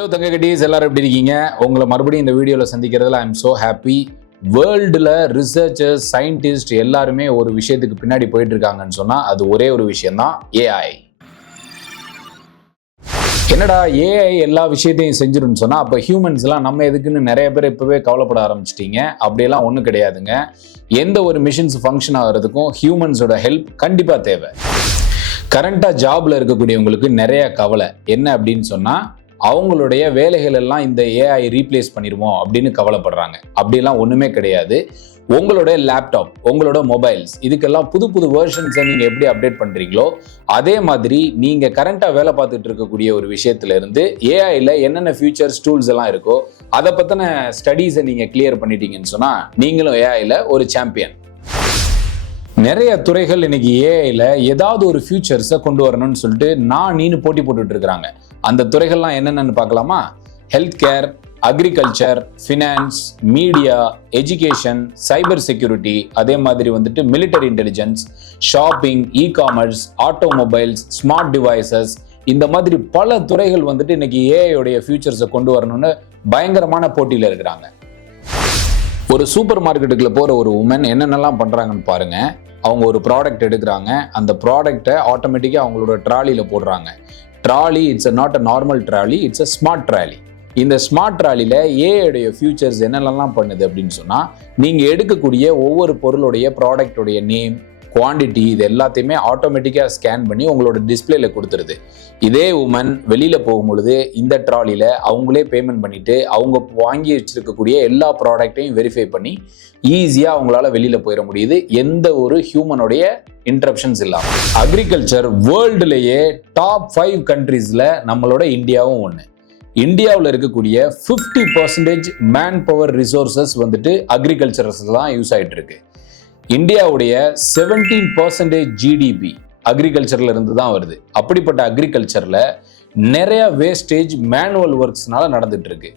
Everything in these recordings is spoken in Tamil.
ஹலோ தங்ககட்டீஸ், எல்லாரும் எப்படி இருக்கீங்க? உங்களை மறுபடியும் இந்த வீடியோவில் சந்திக்கிறதுல ஐ எம் ஸோ ஹாப்பி. வேர்ல்டில் ரிசர்ச்சர்ஸ், சயின்டிஸ்ட் எல்லாருமே ஒரு விஷயத்துக்கு பின்னாடி போயிட்டு இருக்காங்கன்னு சொன்னால் அது ஒரே ஒரு விஷயம்தான், ஏஐ. என்னடா ஏஐ எல்லா விஷயத்தையும் செஞ்சிருன்னு சொன்னால் அப்போ ஹியூமன்ஸ்லாம் நம்ம எதுக்குன்னு நிறைய பேர் இப்போவே கவலைப்பட ஆரம்பிச்சிட்டிங்க. அப்படியெல்லாம் ஒன்றும் கிடையாதுங்க. எந்த ஒரு மிஷின்ஸ் ஃபங்க்ஷன் ஆகிறதுக்கும் ஹியூமன்ஸோட ஹெல்ப் கண்டிப்பாக தேவை. கரண்ட்டாக ஜாபில் இருக்கக்கூடியவங்களுக்கு நிறைய கவலை என்ன அப்படின்னு சொன்னால், அவங்களுடைய வேலைகள் எல்லாம் இந்த ஏஐ ரீப்ளேஸ் பண்ணிடுவோம் அப்படின்னு கவலைப்படுறாங்க. அப்படிலாம் ஒன்றுமே கிடையாது. உங்களோட லேப்டாப், உங்களோட மொபைல்ஸ், இதுக்கெல்லாம் புது புது வேர்ஷன்ஸை நீங்கள் எப்படி அப்டேட் பண்ணுறீங்களோ அதே மாதிரி நீங்கள் கரண்ட்டாக வேலை பார்த்துட்டு இருக்கக்கூடிய ஒரு விஷயத்துல இருந்து ஏஐயில் என்னென்ன ஃபியூச்சர்ஸ், டூல்ஸ் எல்லாம் இருக்கோ அதை பற்றின ஸ்டடீஸை நீங்கள் கிளியர் பண்ணிட்டீங்கன்னு சொன்னால் நீங்களும் ஏஐயில் ஒரு சாம்பியன். நிறைய துறைகள் இன்னைக்கு ஏஐல ஏதாவது ஒரு ஃபியூச்சர்ஸை கொண்டு வரணும்னு சொல்லிட்டு நீனு போட்டி போட்டுட்டு இருக்கிறாங்க. அந்த துறைகள்லாம் என்னென்னு பார்க்கலாமா? Health care, agriculture, finance, media, education, cyber security, அதே மாதிரி military intelligence, shopping, e-commerce, automobiles, smart devices, இந்த மாதிரி பல துறைகள் இன்னைக்கு ஏஐயோடைய ஃபியூச்சர்ஸை கொண்டு வரணும்னு பயங்கரமான போட்டியில் இருக்கிறாங்க. ஒரு சூப்பர் மார்க்கெட்டுக்குள்ள போற ஒரு உமன் என்னென்னலாம் பண்றாங்கன்னு பாருங்க. அவங்க ஒரு ப்ராடக்ட் எடுக்கிறாங்க, அந்த ப்ராடக்டை ஆட்டோமேட்டிக்காக அவங்களோட ட்ராலியில் போடுறாங்க. Trolley it's not a normal trolley, it's a smart trolley. இந்த ஸ்மார்ட் ட்ராலியில் ஏஐடைய ஃபியூச்சர்ஸ் என்னென்னலாம் பண்ணுது அப்படின்னு சொன்னால், நீங்கள் எடுக்கக்கூடிய ஒவ்வொரு பொருளுடைய ப்ராடக்டோடைய நேம், குவான்டிட்டி, இது எல்லாத்தையுமே ஆட்டோமேட்டிக்காக ஸ்கேன் பண்ணி உங்களோட டிஸ்பிளேல கொடுத்துருது. இதே உமன் வெளியில் போகும்பொழுது இந்த ட்ராலியில் அவங்களே பேமெண்ட் பண்ணிவிட்டு அவங்க வாங்கி வச்சிருக்கக்கூடிய எல்லா ப்ராடக்டையும் வெரிஃபை பண்ணி ஈஸியாக அவங்களால வெளியில் போயிட முடியுது, எந்த ஒரு ஹியூமனுடைய இன்டரப்ஷன்ஸ் இல்லாமல். அக்ரிகல்ச்சர் வேர்ல்டுலேயே டாப் 5 கண்ட்ரீஸில் நம்மளோட இந்தியாவும் ஒன்று. இந்தியாவில் இருக்கக்கூடிய 50% மேன் பவர் ரிசோர்சஸ் அக்ரிகல்ச்சர்ஸ் தான் யூஸ் ஆகிட்டு இருக்கு. இந்தியாவுடைய 17% ஜிடிபி அக்ரிகல்ச்சர்ல இருந்து தான் வருது. அப்படிப்பட்ட அக்ரிகல்ச்சர்ல நிறைய வேஸ்டேஜ் மேனுவல் ஒர்க்ஸ்னால நடந்துட்டு இருக்கு.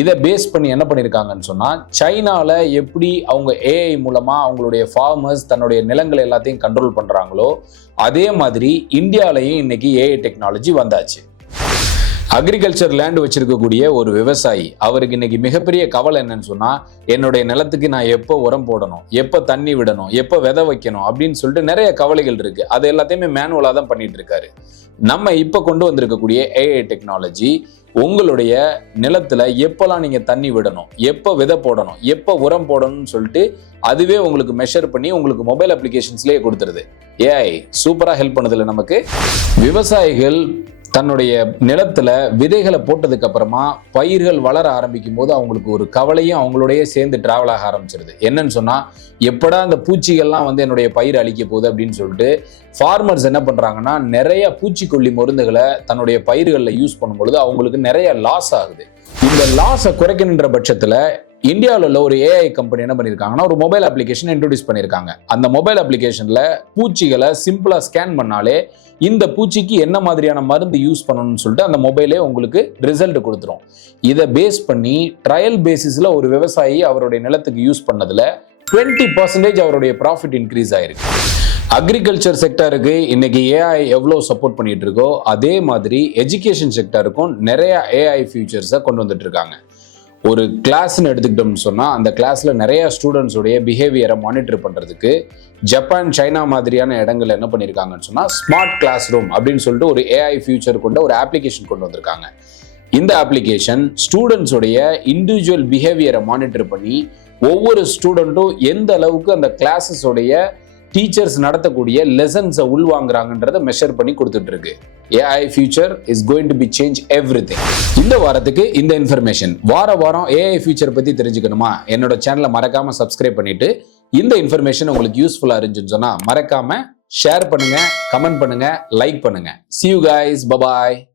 இதை பேஸ் பண்ணி என்ன பண்ணியிருக்காங்கன்னு சொன்னா, சைனால எப்படி அவங்க ஏஐ மூலமா அவங்களுடைய ஃபார்மர்ஸ் தன்னுடைய நிலங்களை எல்லாத்தையும் கண்ட்ரோல் பண்றாங்களோ அதே மாதிரி இந்தியாலையும் இன்னைக்கு ஏஐ டெக்னாலஜி வந்தாச்சு. அக்ரிகல்ச்சர் லேண்ட் வச்சிருக்கக்கூடிய ஒரு விவசாயி, அவருக்கு இன்னைக்கு மிகப்பெரிய கவலை என்னன்னு சொன்னா, என்னுடைய நிலத்துக்கு நான் எப்போ உரம் போடணும், எப்போ தண்ணி விடணும், எப்போ விதை வைக்கணும் அப்படின்னு சொல்லிட்டு நிறைய கவலைகள் இருக்கு. அது எல்லாத்தையுமே மேனுவலா தான் பண்ணிட்டு இருக்காரு. நம்ம இப்ப கொண்டு வந்திருக்கக்கூடிய ஏஐ டெக்னாலஜி உங்களுடைய நிலத்துல எப்பெல்லாம் நீங்க தண்ணி விடணும், எப்போ விதை போடணும், எப்போ உரம் போடணும்னு சொல்லிட்டு அதுவே உங்களுக்கு மெஷர் பண்ணி உங்களுக்கு மொபைல் அப்ளிகேஷன்ஸ்லேயே கொடுத்துருது. ஏஐ சூப்பரா ஹெல்ப் பண்ணுதுல நமக்கு. விவசாயிகள் தன்னுடைய நிலத்துல விதைகளை போட்டதுக்கு அப்புறமா பயிர்கள் வளர ஆரம்பிக்கும் போது அவங்களுக்கு ஒரு கவலையும் அவங்களோடய சேர்ந்து டிராவல் ஆக ஆரம்பிச்சிருது. என்னன்னு சொன்னா, எப்படா அந்த பூச்சிகள்லாம் என்னுடைய பயிர் அழிக்க போகுது அப்படின்னு சொல்லிட்டு ஃபார்மர்ஸ் என்ன பண்றாங்கன்னா, நிறைய பூச்சிக்கொல்லி மருந்துகளை தன்னுடைய பயிர்களில் யூஸ் பண்ணும்பொழுது அவங்களுக்கு நிறைய லாஸ் ஆகுது. இந்த லாஸை குறைக்கணுன்ற பட்சத்துல இந்தியாவில் உள்ள ஒரு ஏஐ கம்பெனி என்ன பண்ணியிருக்காங்கன்னா, ஒரு மொபைல் அப்ளிகேஷன் இன்ட்ரோடியூஸ் பண்ணியிருக்காங்க. அந்த மொபைல் அப்ளிகேஷன்ல பூச்சிகளை சிம்பிளா ஸ்கேன் பண்ணாலே இந்த பூச்சிக்கு என்ன மாதிரியான மருந்து யூஸ் பண்ணணும்னு சொல்லிட்டு அந்த மொபைலே உங்களுக்கு ரிசல்ட் கொடுத்துரும். இதை பேஸ் பண்ணி ட்ரையல் பேசிஸ்ல ஒரு விவசாயி அவருடைய நிலத்துக்கு யூஸ் பண்ணதுல 20% அவருடைய ப்ராஃபிட் இன்க்ரீஸ் ஆயிருக்கு. அக்ரிகல்ச்சர் செக்டருக்கு இன்னைக்கு ஏஐ எவ்வளோ சப்போர்ட் பண்ணிட்டு இருக்கோ அதே மாதிரி எஜுகேஷன் செக்டருக்கும் நிறைய ஏஐ ஃபியூச்சர்ஸை கொண்டு வந்துட்டு இருக்காங்க. ஒரு கிளாஸ்ன்னு எடுத்துக்கிட்டோம்னு சொன்னால், அந்த கிளாஸில் நிறைய ஸ்டூடெண்ட்ஸோடைய பிஹேவியரை மானிட்டர் பண்ணுறதுக்கு ஜப்பான், சைனா மாதிரியான இடங்கள்ல என்ன பண்ணியிருக்காங்கன்னு சொன்னால், ஸ்மார்ட் கிளாஸ் ரூம் அப்படின்னு சொல்லிட்டு ஒரு ஏஐ ஃபியூச்சர் கொண்ட ஒரு அப்ளிகேஷன் கொண்டு வந்திருக்காங்க. இந்த அப்ளிகேஷன் ஸ்டூடெண்ட்ஸோடைய இண்டிவிஜுவல் பிஹேவியரை மானிட்டர் பண்ணி ஒவ்வொரு ஸ்டூடெண்ட்டும் எந்த அளவுக்கு அந்த கிளாஸஸோடைய டீச்சர்ஸ் நடத்தக்கூடிய லெசன்ஸை உள்வாங்குறாங்கன்றதை மெஷர் பண்ணி கொடுத்துட்டு இருக்கு. AI future is going to be change everything. இந்த வாரத்துக்கு இந்த இன்ஃபர்மேஷன். வாரம் ஏஐ ஃபியூச்சர் பத்தி தெரிஞ்சுக்கணுமா? என்னோட சேனலை மறக்காம சப்ஸ்கிரைப் பண்ணிட்டு இந்த இன்ஃபர்மேஷன் உங்களுக்கு யூஸ்ஃபுல்லா இருந்துச்சுன்னு சொன்னா மறக்காம ஷேர் பண்ணுங்க, கமெண்ட் பண்ணுங்க, லைக் பண்ணுங்க. See you guys, bye bye.